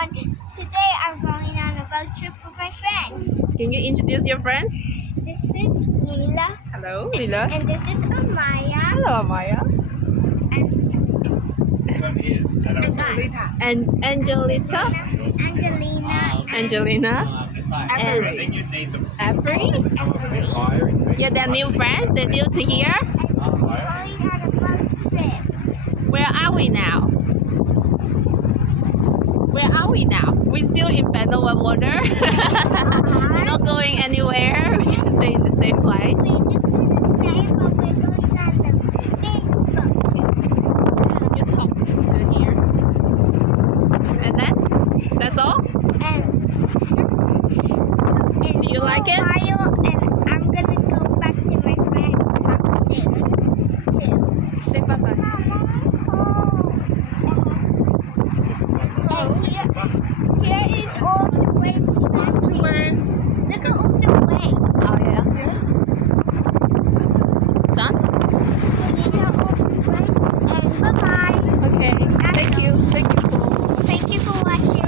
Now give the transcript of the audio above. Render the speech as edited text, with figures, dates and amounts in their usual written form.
everyone. Today I'm going on a road trip with my friends. Can you introduce your friends? This is Lila. Hello, Lila. And this is Amaya. Hello, Maya. And And Angelita. Angelina. Angelina. And Avery. Yeah, they're new friends. They're new to here. We're going on a road trip. Where are we now? Where are we now? We're still in Benowa water. We're not going anywhere. We just stay in the same place. We're just in the same, but we're going on the big road trip. You talk to here. And then? That's all? And Do you like it? And I'm gonna go back to my friend's house soon too. Say bye-bye. And here is all the waves flashing. Look at all the waves. Oh, yeah. Done? Here are all the waves. And bye-bye. Okay. Thank you. Thank you. Thank you for watching.